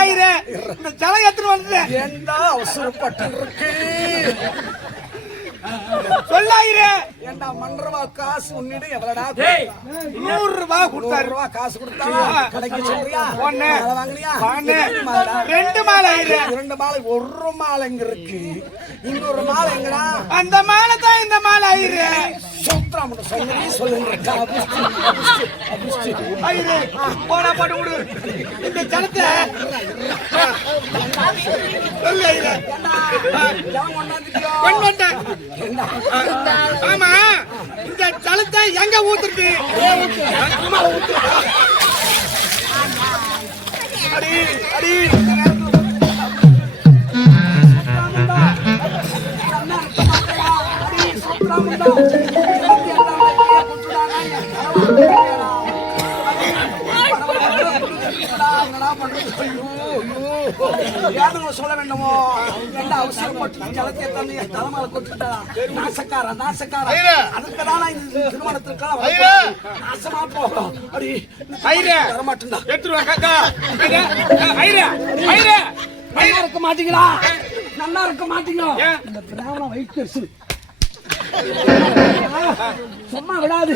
சொல்லாயிரு இந்த ஜலம் எத்தனை வந்து ஏண்டா அவசரப்பட்டு இருக்கு சொல்லாயிரு ஏண்டா மன்றவா காசு உன்னிடம் எவ்வளடா 100 ரூபாய் கொடுத்தாரு ரூபா காசு கொடுத்தா கடைக்கு சொல்றியா ஒண்ணு வாங்கலையா ரெண்டு மாலை ஆயிரு 2 மாலை ஒரு மாலை எங்க இருக்கு இன்னொரு மாலை எங்கடா அந்த மாலை தான் இந்த மாலை ஆயிரு சூத்ரம் சொல்லி சொல்லுங்க ஆயிரு போடா போட்டு விடு இந்த ஜலத்தை சொல்லு ஆயிரு ஆமா இந்த ஜலத்தை எங்க ஊத்துறது அடி அடி சொல்ல வேண்டுமோ என்ன அவசரப்பட்டு ஜலத்தை தந்து தலைமையில கொட்டுட்டா நாசக்கார அதுக்குதான் இந்த திருமணத்திற்காக நாசமா போகும் அப்படி வரமாட்டேன்டா நல்லா இருக்க மாட்டீங்களா நல்லா இருக்க மாட்டீங்க இந்த பிராமண வயிற்று சும்மா விடாது